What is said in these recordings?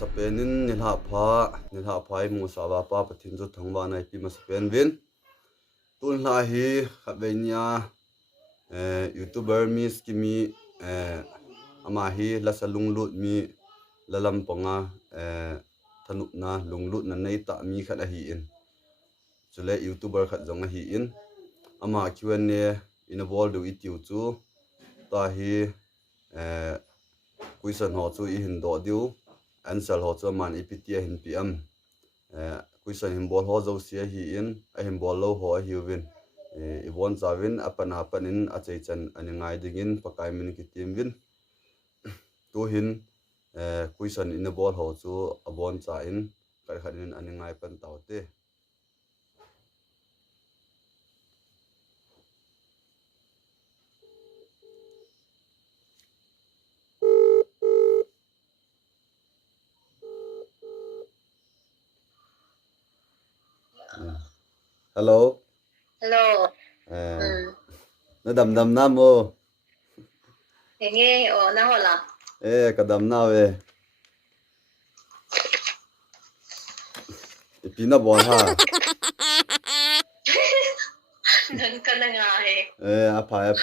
sapenin nilha pha mu sawa pa pathin chu thangwa nai pi ma sapen win tun la hi khavenia youtuber mi skimi ama hi la salung lut mi lalam ponga thanup na lunglut na nei ta mi khat a hi in chule youtuber khat zonga hi in ama Q&A in a ball do it you chu ta hi question ho chu I hin do diu answer ho chu man ipitia hin pm question hin bol ho zo sia hi in a hin bol lo ho a hi win I won zawin apana panin a cheichan ani ngai dingin pakai min ki team win tu hin question in a ball ho chu a won cha in kar khanin ani ngai pan tawte hello nó đầm đầm nam ô nghe na hola cái đầm nào về pina bon ha nên cái này ngay apa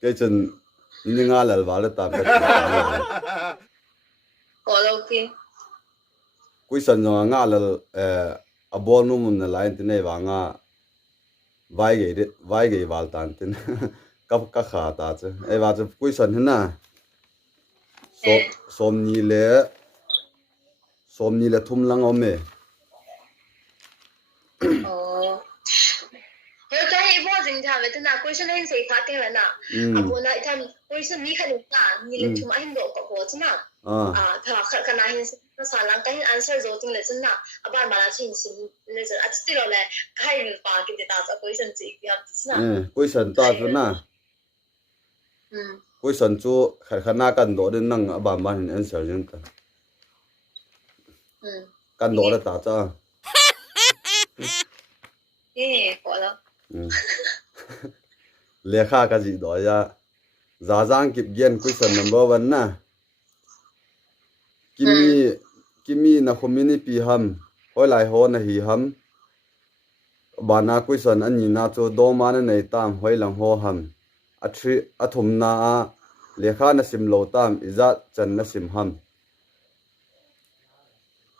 cái chân như nga là vào là tạm có đâu kia cuối tuần rồi nga là abon nu mun na line tin va nga vai ge val tan tin ka kha ta che e va che cuối tuần na som ni le thum lang om me cái vô tình thà về thế nào question anh sẽ phát tiếng là nào muốn lại tham question ní khăn cả ní lên chúng anh độ có chứ nào thà khăn này nó sản lang cái answer rồi tiếng là chứ nào bạn mà là chuyện xin là chứ à chỉ là cái người bảo cái ta sẽ question gì cái chứ nào question ta chứ na question chu khăn na kan do den nang ba ma hin answer jin ta kan do la ta cha có đâu lekha ka ji do ya zazang kip gen question number 1 na kimi na khomini pi ham hoi lai ho na hi ham bana question ani na cho do ma na nei tam hoi lang ho ham athum na lekha na sim lo tam iza chan na sim ham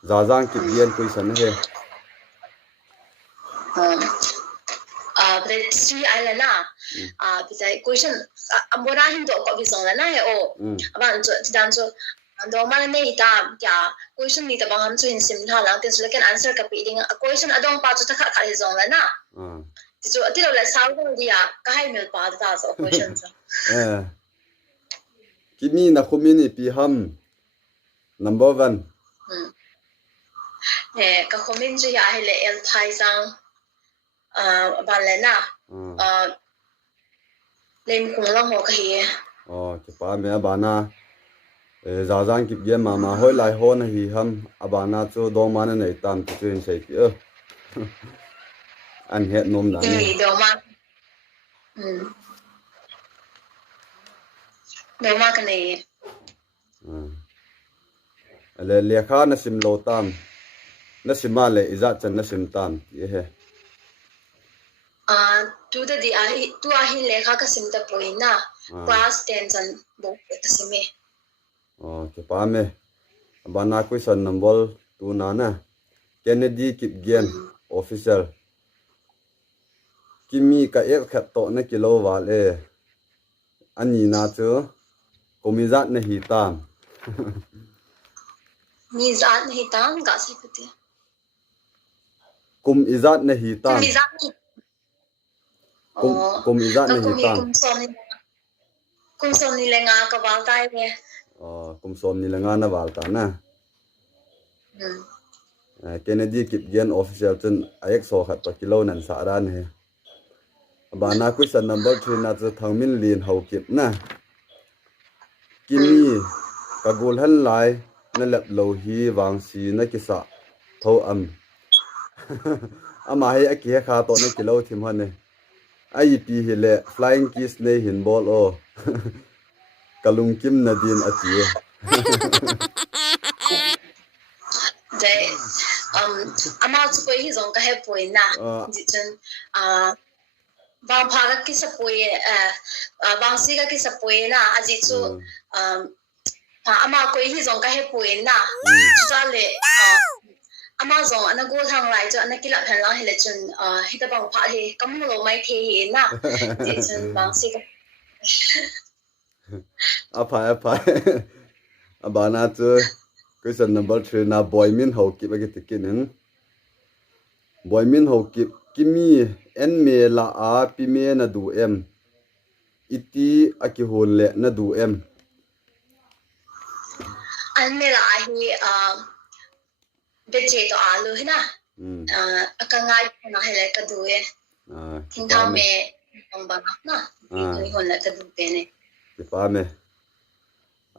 zazang kip gen question he but three island bây giờ question muốn ra hình độ có bị giống là này bạn cho đang cho đó mà này ta cả question này ta bằng ham cho hình sim ha lang tiền số cái answer cái bị đinh question ở đâu ba cho ta khác khác giống là na thì thì là sao cái gì cái hai mươi ba ta cho question kimi na khomini pi ham number 1 cái comment cho ya hay là el thai sang bạn lên lên cùng lòng hồ cái cái pa me bana zazang kip gen ma hoi lai ho na hi ham abana chu do ma na nei tam tu in sei pi an het nom da ni do ma cái này le lekha na sim lo tam na sima le iza chan na sim tam ye he tu da di tu ahi lekha ka sim ta point na class 10 chan bo ta sim me ke pa me bana question number 2 na na Kennedy kip gen official kimi ka ek khat to na kilo wale ani na chu komizat na hi tam mi zat nahi tam ga se kute kum izat na hi tam kum izat na hi tam kum som ni lenga ka wal tai ne kum som ni lenga na wal ta na Kennedy kip gen official chen aek so khat pa kilo nan sa ran he bana question number 3 na chu thangmin lin ho kip na kimi ka gol han lai na lap lo hi wang si na kisa tho am ama hai aki kha to na kilo thim han ne ai pi hi le flying kiss nei hin ball o kalung kim na din ati Đấy ama chú quay hi zong cái hệ bồi na chỉ chân vang phá cái sắp bồi vang si cái sắp bồi na chỉ chú ama quay hi zong cái hệ bồi na chú ta lệ ama zong anh go thang lại cho anh kia là hình lang hệ chân hi ta vang phá hi cắm lô mai thế hi na chỉ chân vang si cái apa abana tu question number 3 na boy min ho ki ba ki tikin boy min ho ki kimi en me la a pi me na du em iti aki hol le na du em anh me la hi beje to alu hi na akangai na hele ka du e thing thao me ong ba na ni hol la ka du pe ne ki pa me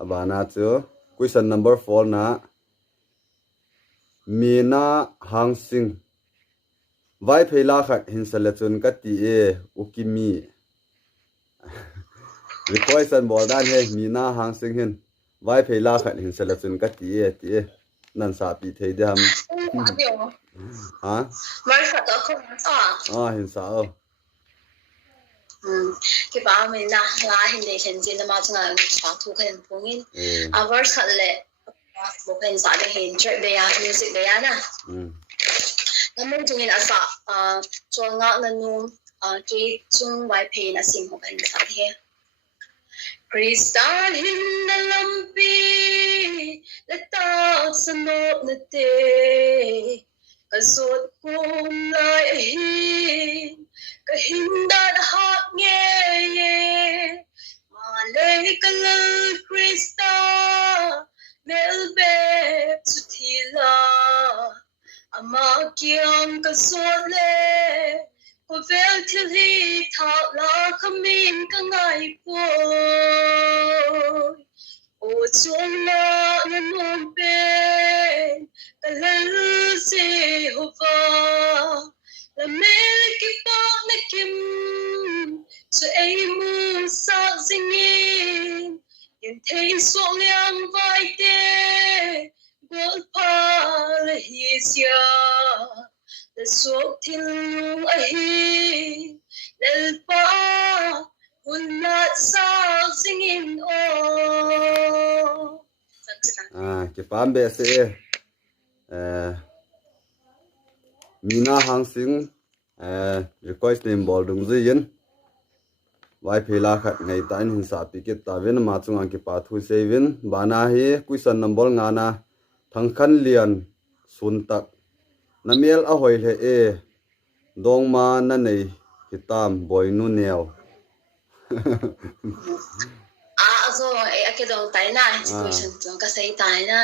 abana chu question number 4 na mina hang sing vai phela khat hin salachun ka ti e ukimi question bol dan he mina hang sing hin vai phela khat hin salachun ka ti e nan sa pi thei dam ha mai sa to không hin sa cái bà mình na la hình để hiện diện mà chúng ta phá thu hình phong in verse khát lệ một hình xã để hình trại bè music bè na năm mình chúng ta xã cho ngã nên nung cái chung vài phe là sinh một hình xã thế Krista hin na lampi leta sanot na te kasot kum lai hin kahindan hot nghe malay kalal Krista melbe tutila ama kiang kasot le cô vel til hi thao la khamin ka ngai po o chung na nun pe kalal se hova la mel ki pa na kim so ai mu sa zingin yen thei so liang vai te gol pa la hi sia the soul till you ahi lel pa will not stop singing oh ke pambe se mina hang sing request name bol dung yin vai phela khat ngai tan hin sa pi ke ta ven ma chunga ke pa thu se vin bana hi question number ngana thangkhan lian sun tak namel a hoi le dong ma na nei hitam boy nu neo so cái dong tai na question chung ka sei tai na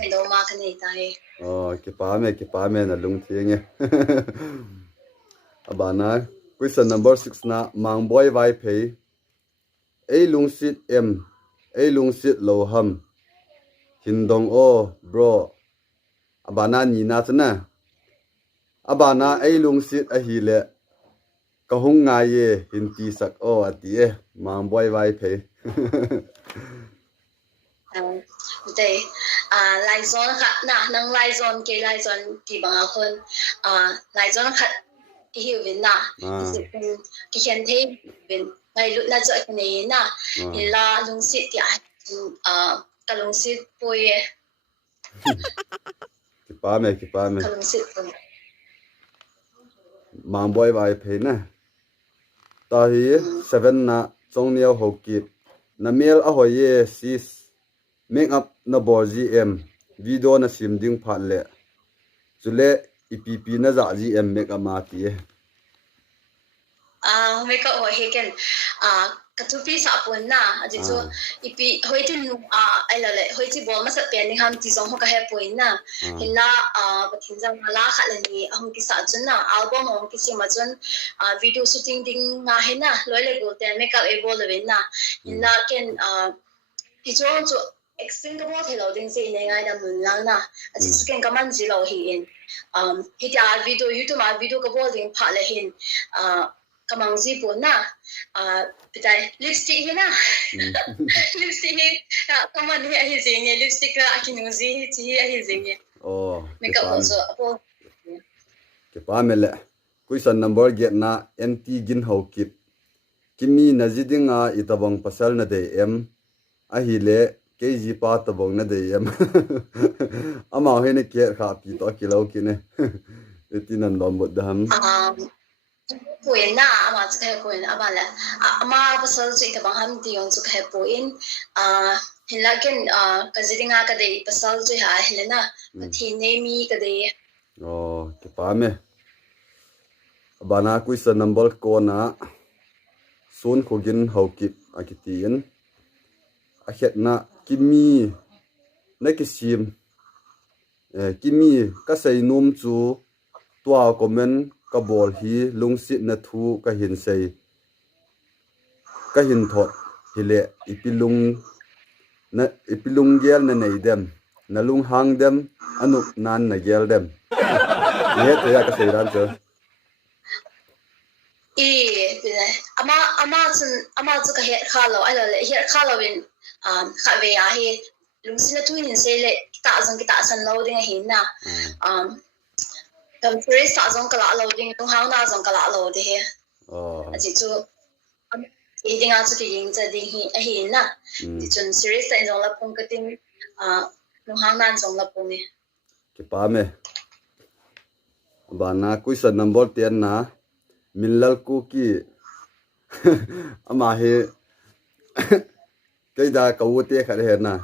hello ma ka nei tai ke pa me na lung thienge abana question number 6 na mang boy vai phei ei lung sit em ei lung sit lo ham hindong o bro abana ni na chana abana ei lung sit a hi le ka hung nga ye hin ti sak o ati mang boy vai phei đây lai zon khat na nang lai zon ke lai zon ki bang khon lai zon khat hi win na ki chen the win lai lu na zo ke nei na la lung sit ya ka lung sit poi ki pa me ka lung sit mang boy vai phei na ta hi 7 na chong neo ho ki na mel a hoye sis make up na bor gm video na sim ding phat le chule ipp na za gm make up ma ti make up ho heken ka tu pi sa pon na aji chu ipi hoi tin ai la le hoi chi bol ma sa pen ni ham ti song ho ka he poin na hilla pathin jang la kha le ni ahum ki sa chun na album hong ki si ma chun video shooting ding nga he na loi le go te make up e bol le na hilla ken ti chong chu extend the ball hello ding se ne ngai na mun lang na aji chu ken kaman ji lo hi in hi ta video youtube ma video ka bol ding pha le hin kamang zi po na pitai lipstick hi na lipstick hi kaman hi ahi zinge lipstick la akinu zi chi ahi zinge makeup also apo ke pa mele question number get na empty gin ho kip kimi nazidinga itabang pasal na de em ahi le kg pa tabong na de em ama he ne ke kha pi to kilo kine etinan dom bod dam point na ama chu khai point ama la ama pasal chu itabang ham ti yong chu khai point hilaken kazidinga ka de pasal chu ha helena thi ne mi ka de ke pa me bana question number ko na sun khogin hokip akitian akhet na kimi na kisim kimi ka sei num chu tua comment ka bol hi lungsit na thu ka hin sei ka hin thot hile ipilung gel na nei dem na lung hang dem anu nan na gel dem ye te ya ka sei ran cho ama chu ka he khalo ala le he khalo win kha ve ya he lungsin na thu hin sei le ta san lo ding hin na tam series ta zong kala lo ding tung hang na zong kala lo de he aji chu e ding a chu ki ying cha ding hi a hi na ji chun series ta zong la pung ka ting tung hang na zong la pung ni ke pa me bana question number 10 na milal ku ki ama he kai da ka wote kha he na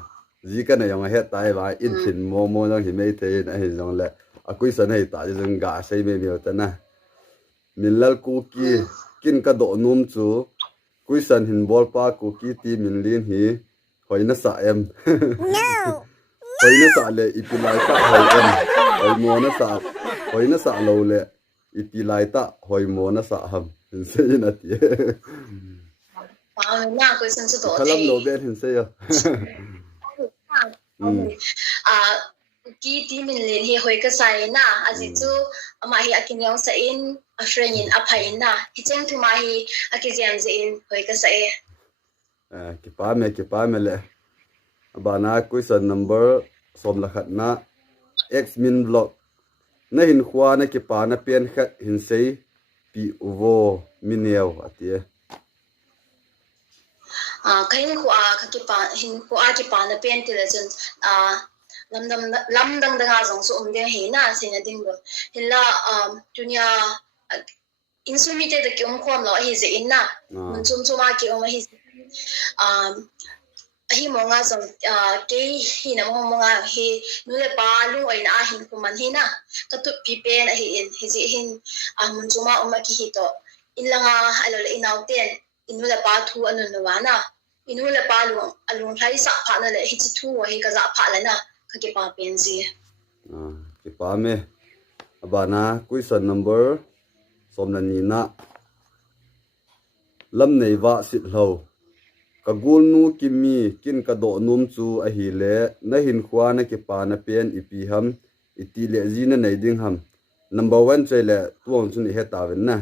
ji ka na yong he tai ba in thin mo no hi mei the na hi zong le a question hei ta jeng ga sei me mi ta na milal ku ki kin ka do num chu question hin bol pa ku ki ti min lin hi hoina sa em no hoina sa le ipilai ta hoi em hoi mo na sa hoina sa lo le ipilai ta hoi mo na sa ham sei na ti na question chu do khalam lo ben hin sei ki ti min len hi hoi ka sai na aji chu ama hi akin yong sa in a friend in a phai na hi cheng thu ma hi akizian je in hoi ka sai ki pa me le bana question number som la khat na x min vlog na hin khwa na ki pa na pen khat hin sei pi uvo mineo atie kain khwa ka ki pa hin khwa ki pa na pen ti le chun lamdang danga zong so umde he na sina ding lo hilla dunya insumite de kyom khom lo hi ze inna mun chum chuma ki oma hi hi monga zong ke hi na monga hi nu le pa lu ai na hin kuman hi na ka tu pi pe na hi in hi ji hin mun chuma oma ki hi to inlanga alo le inau ten inu le pa thu anu no wa na inu le pa lu alung thai sa pha na le hi chi thu hi ka za pha le na ki pa penzi ki pa me abana question number somna ni na lam nei wa sit hlo ka gul nu kimi kin ka do num chu a hi le na hin khwa na ki pa na pen ipi ham iti le ji na nei ding ham number 1 choi le tuang chu ni he ta wen na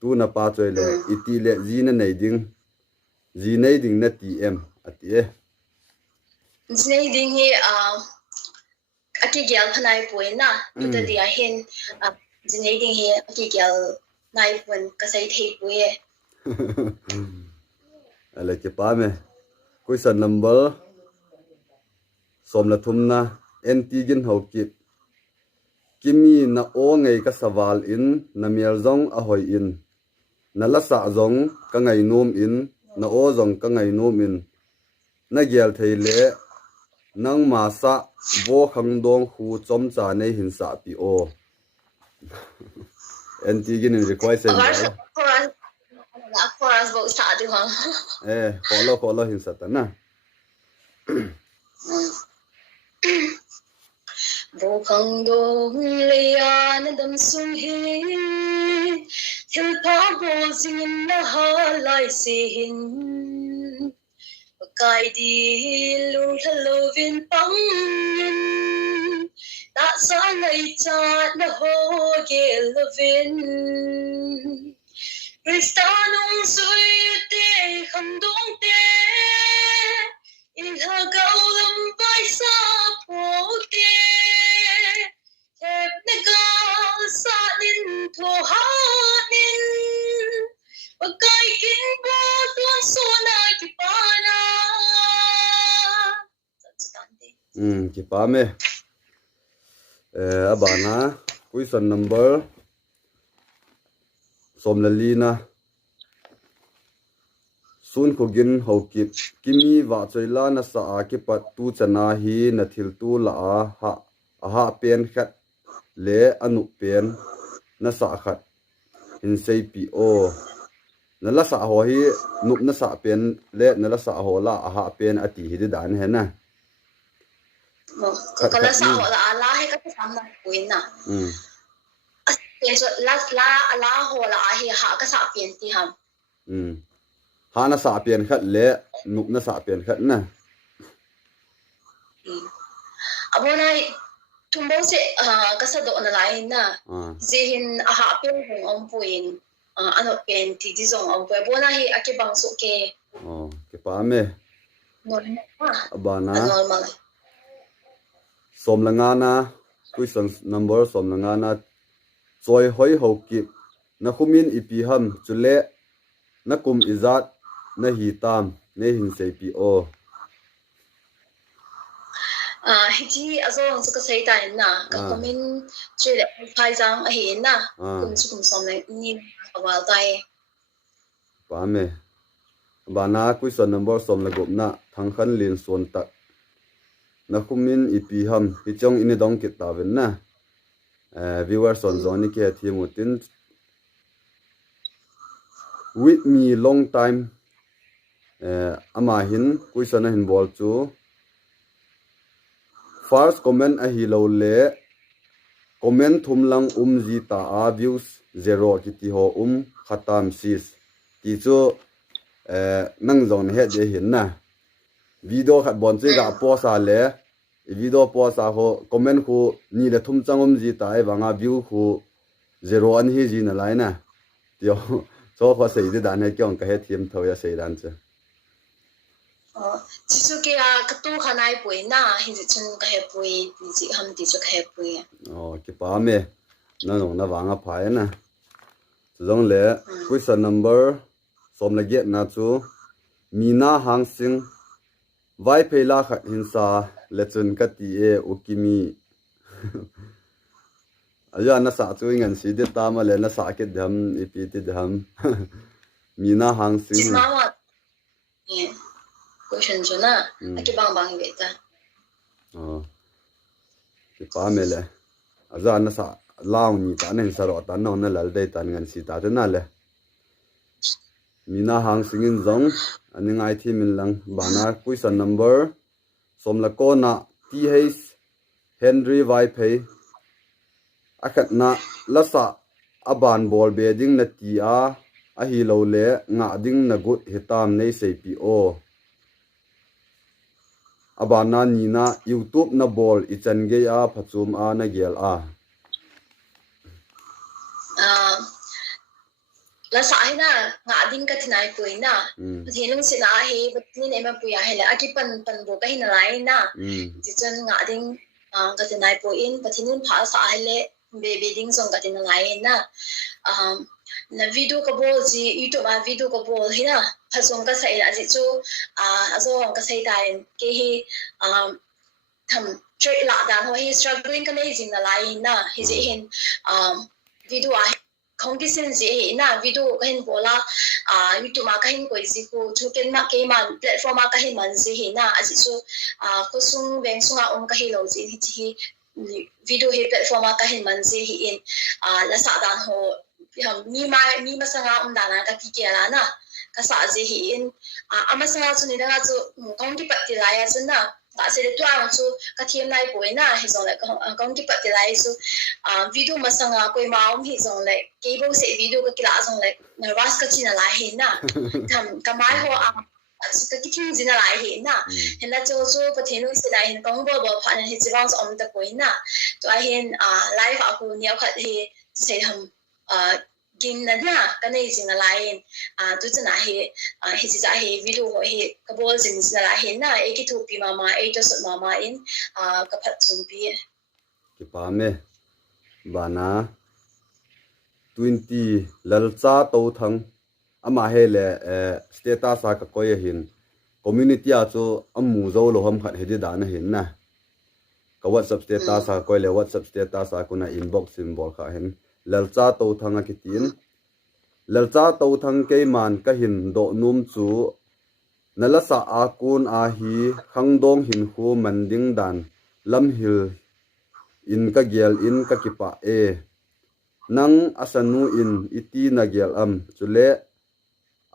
tu na pa choi le iti le ji na nei ding ji nei ding na ti em atie Znei ding hi aki gyal phanai poin na tuta dia hin znei ding hi aki gyal nai pon kasai thei poe ale ke pa me question number somla thumna antigen hokip kimi na o ngai ka sawal in na mial zong a hoi in na la sa zong ka ngai nom in na o zong ka ngai nom in na gyal thei le nang ma sa bo khang dong hu chom cha nei hin sa pi o antigen in request en for us both sa di hang follow hin sa ta na bo khang dong le an dam sung hi hil pa bo sing na ha lai sin kai di lu hello vin pang ta sa ngai cha na ho ge lovin Rista nung suy te không đúng te in thơ câu lâm vai sa phố te thép nê ga sa din thô ha din và cái kinh vô tuôn số na kipana kipame abana question number somlalina sun khogin hokip kimi wa choila na sa akipat tu chana hi na thil tu la ha pen khat le anu pen na sa khat in sei pi o na la sa ho hi nup na sa pen le na la sa ho la ha pen ati hi dan he na kalau sa ho la ala he ka sam na kuin na pen so la ala ho la hi ha ka sa pen ti ham ha na sa pen khat le nup na sa pen khat na abonai tumbo se ka sa do na lai na jehin aha pen hong om puin ano pen ti di zong om pu bona hi akibang so ke ke pa me abana somlangana question number somlangana choi hoi ho ki na khumin ipi ham chule na kum izat na hi tam ne hin sei pi o hiji azong su ka sei ta na ka komin chile phai jang a hi na kum su kum som ni awal tai pa me bana question number som la gop na thang khan lin son tak na khumin ipi ham hi chong ini dong ki ta ven na viewers on zone ke thimutin with me long time ama hin question hin bol chu first comment a hi lo le comment thum lang ji ta a views 0 ki ti ho khatam sis ti chu nang zon he je hin na video khat bon che ga po sa le video po sa ho comment khu ni le thum changom ji ta ai wanga view khu 0 an hi ji na lai na tio so kho sei de dan he kyong ka he thim tho ya sei dan che chisu ke ka tu khanai pui na hin chun ka he pui ni ji ham ti chu ka he pui ki pa me na no na wanga phai na zong le question number som la get na chu mina hang sing vai phela khat hinsa lechun ka ti e ukimi aya na sa chu ngan si de ta ma le na sa ke dham ipi ti dham mina hang sing question chu na aki bang bang ve ta ki pa me le aza na sa laung ni ta nen sa ro ta no na lal dei tan ngan si ta na le mina hang singin zong ani ngai thi min lang bana question number somla ko na th henry vai phei akhat na lasa aban bol bedding na ti a hi lo le nga ding na gut hitam nei sei pi o abana ni na youtube na bol ichan ge a phachum a na gel a la sa ai na nga ding ka thinai pui na thinung sina he batin ema pui a hela aki pan bo ka hin lai na ji chen nga ding ka thinai pui in pathinun pha sa hele be ding song ka tin lai na na video ka bol ji youtube a video ka bol hina phasong ka sai a ji chu azong ka sai tai ke hi tham trade la dan ho hi struggling ka nei jing na lai na hi ji hin video a không cái xin gì na video cái hình bola YouTube mà cái hình quay gì cô chú cái mà cái mà platform mà cái hình mình gì na à chỉ số có sung ven sung cái hình lâu gì thì video hình platform mà cái hình mình gì in là sao đàn hồ mi mà sang đàn cái kia là na cái sao gì in mà sang chú này là chú không cái bắt lại chú na tại sao tôi ăn chú cái thêm này bồi na thì rồi lại không cái bắt lại chú video mà sang coi máu thì rồi lại cái bộ sẽ video cái lá rồi lại nervous cái chuyện lại hiện na thầm cái máy họ cái chuyện gì lại hiện na hiện là chú bắt thêm nó sẽ lại hiện công bố bảo phản hiện chỉ bằng ông ta coi na tôi hiện live aku nhiều khách thì sẽ thầm kin na na kanai jing la hin tu chana he he ji za he video ho he kabol jing ji la hin na e ki thu pi mama e to sut mama in ka phat chung pi ki pa me bana 20 lalcha to thang ama he le status ka koy hin community a chu amu zo lo ham khat he di da na hin na ka WhatsApp status a koy le WhatsApp status a kuna inbox symbol kha hin lalcha to thang a kitin lalcha to thang ke man ka hin do num chu nalasa a kun a hi khangdong hin khu manding dan lam hil in ka gial in ka kipa e nang asanu in iti na gial chule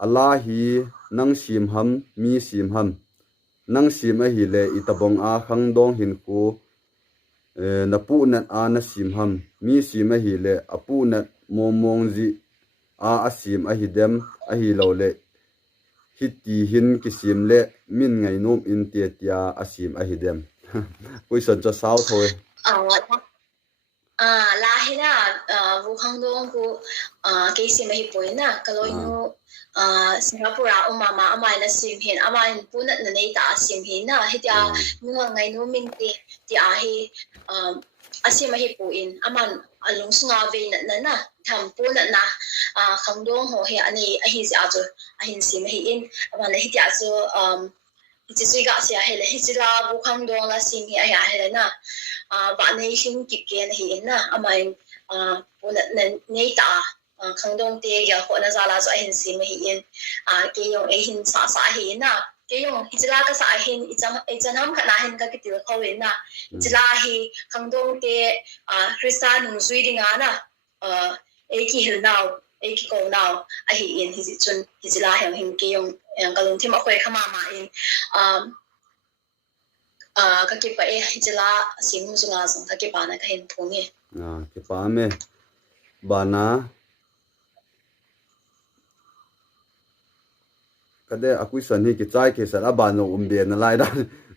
ala hi nang sim ham mi sim ham nang sim a hi le itabong a khangdong hin ku na pu nat a na sim ham mi sim a hi le apu nat momong ji a asim a hi dem a hi lo le hiti hin ki sim le min ngai nom in tia tia asim a hi dem question cho sao thôi la hi na vu khangdong ku ke sim hi poina kaloi no Singapore umama amai na sim hin amai punat na nei ta sim hin na hitia nuwa ngai no min ti a hi asim hi pu in aman alung sunga ve na tham punat na khangdong ho he ani a hi ja chu a hin sim hi in aman le hitia chu hi chi ga sia he le hi chi la bu khangdong la sim hi a ya he na ba nei hin ki ke na hi na amai punat na nei ta khangdong te ya ho na zala zo hin sim hi in ke yong e hin sa hi na ke yong hijla ka sa hin ichanam khana hin ka kitil khawin na hijla hi khangdong te krista nung zui dinga na e ki hil naw e ki ko naw a hi in hi chun hijla hin ke yong kalung thim a khoi khama ma in ka ki pa e hijla sim zu nga zong ka ki pa na ka hin thungi ki pa me bana kade akui san hi ki chai ke sara bano umbe na lai da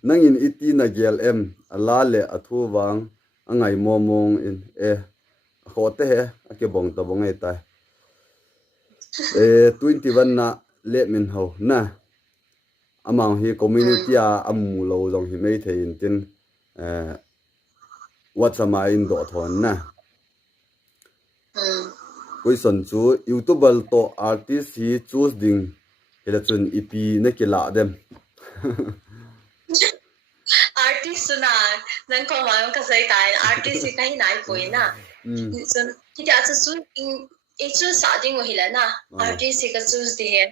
nangin iti na gel em ala le athu wang angai momong in khote he ake bong ta bong ai tai 21 na le min ho na amang hi community a amu lo jong hi mei thein tin WhatsApp in do thon na question chu YouTuber to artist hi choose ding hela chun ipi na kila dem artist na nan ko ma ka sai tai artist ka hi nai poi na chun ki ta chu e chu sa ding ho hila na artist ka choose de he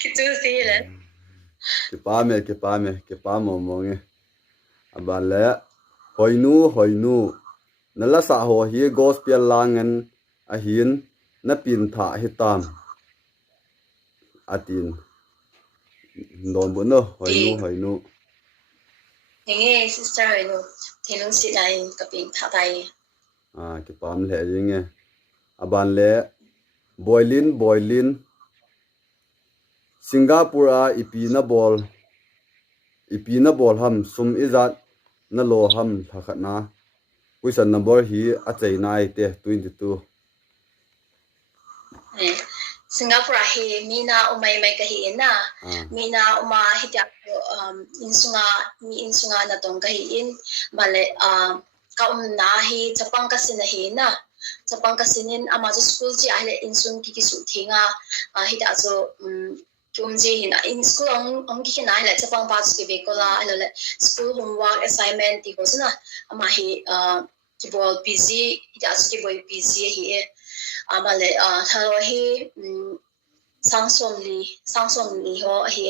ki choose de he ke pa mo mo nge abale hoinu nala sa ho hi gospel langan a hin na pin tha hi tam atin non bu no hoinu nge sister hoinu thenung si lai ka pin tha tai ke pam le ringe aban le boilin Singapore ipina bol ham sum izat na lo ham thakhatna question number hi a chainai te 22 Singapore he mina umai mai ka hi na mina uma hitia insunga na tong ka hi in bale ka na hi chapang ka sin hi na chapang ka sinin ama jo school ji ale insun ki su thinga hitia jo kumji hina in school ong ki na ile chapang pa chu be ko la ile school homework assignment ti ko na ama hi ki bol busy hitia ki boy busy hi amale thalo hi sangsom li ho hi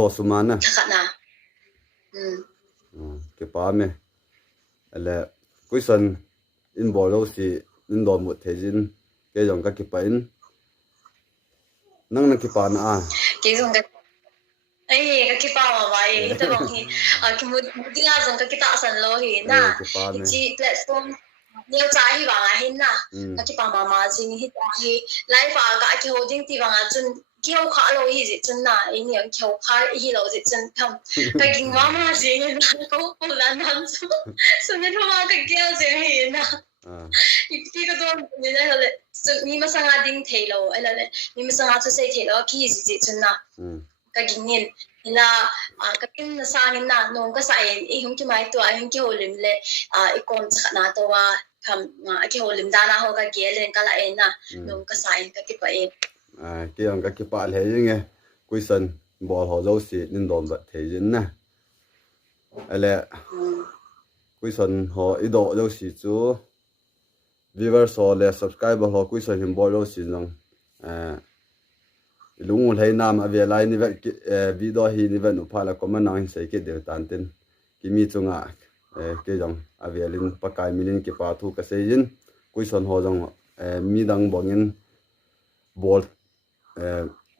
ho sumana khana ke pa me ale question in bolo si in do mu thejin ke jong ka ki pa in nang na ki pa na ke jong ka ai ka ki pa ma ba ai ta bang hi ki mu dinga jong ka ki ta san lo hi na ji platform nêu trái hi bằng hin na các cái bằng mà chính hi ta hi lại vào cả cái holding thì bằng chân kêu khá lâu hi gì chân na ý nghĩa kêu khá hi lâu gì chân không cái kinh mà gì có là nam số số nên mà cái kêu gì hi na cái cái đó ni na hole so mi masanga ding thelo ala le mi masanga chu sei thelo ki ji chunna ka gingin ina ka kin na sangin na nong ka sai e hung ki mai to a hung ki holim le e kon cha na to wa tham ki holim da na ho ka gelen kala e na nong ka sai ka ki pa e cái ông cái bạn thấy nghe cuối sân bỏ họ dâu xị nên đồn vật thế dính nè ai lẽ cuối sân họ ý đồ dâu xị chú viewers họ lẽ subscriber họ cuối sân hiện bỏ dâu xị rằng lúc muốn thấy nam ở về lại như vậy video hi như vậy nó phải là có mà năng sẽ cái điều tàn tin cái mi chung à cái dòng ở về lên bắt cái mi lên cái pa thu cái xây dính cuối sân họ rằng mi đang bỏ in ball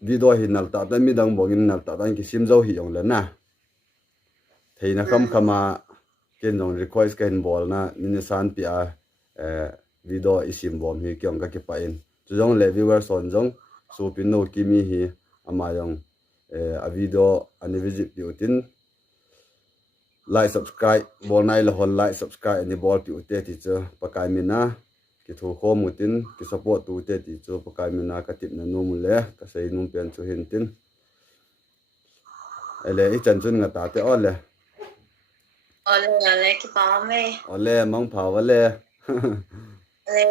video hi nal ta mi dang bongin nal ta dan ki sim zo hi yong la na theina kham mà ken jong request ken bol na ni san pi a video isim bom hi kyong ka ki pa in chu jong le viewer son jong so pin no ki mi hi ama yong a video ani visit pi utin like subscribe bol nai la hol like subscribe ani bol pi ute ti chu pakai mi na ki thu kho mutin ki support tu te ti chu pakai mina ka tip na nu mu le ka sei num pen chu hin tin ele I chan chun nga ta te ole ki pa me ole mang pha wa le le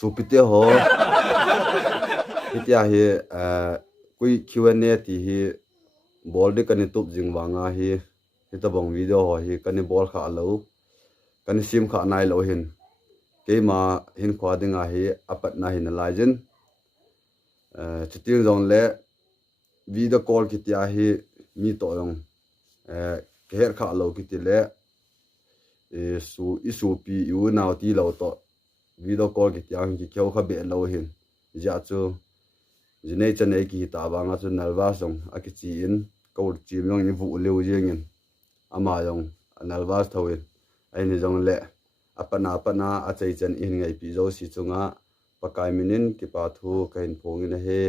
supite ho itia hi kui Q&A ti hi bol de kan tup jing wanga hi hita bong video ho hi kan bol kha lo kan sim kha nai lo hin ke ma hin khwa dinga hi apat na hin lajin chitil jong le video call ki tia hi mi to yong ke her kha lo ki ti le isu pi u naw ti lo to video call ki tiang ki kyo kha be lo hin ja chu jinei chan ei ki ta ba nga chu nalwa song a ki chi in ko chi myong ni vu leu jeng in ama yong nalwa thawin ai ni jong le apana a chei chan in ngai pi zo si chunga pakai minin ki pa thu kain phong in he